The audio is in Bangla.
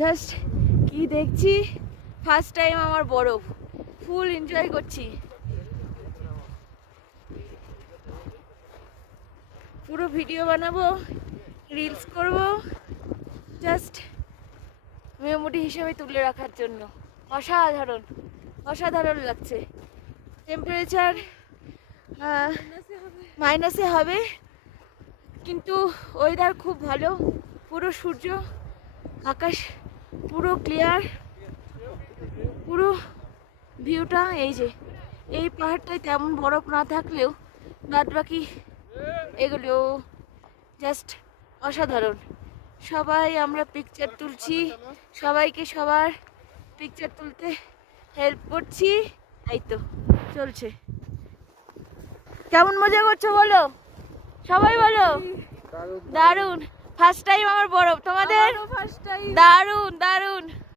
জাস্ট কি দেখছি, ফার্স্ট টাইম আমার বরফ, ফুল এনজয় করছি, পুরো ভিডিও বানাবো, রিলস করব, জাস্ট মেমোরি হিসেবে তুলে রাখার জন্য। অসাধারণ অসাধারণ লাগছে। টেম্পারেচার মাইনাসে হবে, কিন্তু ওয়েদার খুব ভালো, পুরো সূর্য, আকাশ পুরো ক্লিয়ার, পুরো ভিউটা এই যে এই পাহাড়টায় তেমন বরফ না থাকলেও বাদ বাকি এগুলো জাস্ট অসাধারণ। সবাই আমরা পিকচার তুলছি, সবাইকে সবার পিকচার তুলতে হেল্প করছি, এই তো চলছে। কেমন মজা করছো বলো, সবাই বলো। দারুণ, ফার্স্ট টাইম আমার বরফ, তোমাদের? দারুণ দারুণ।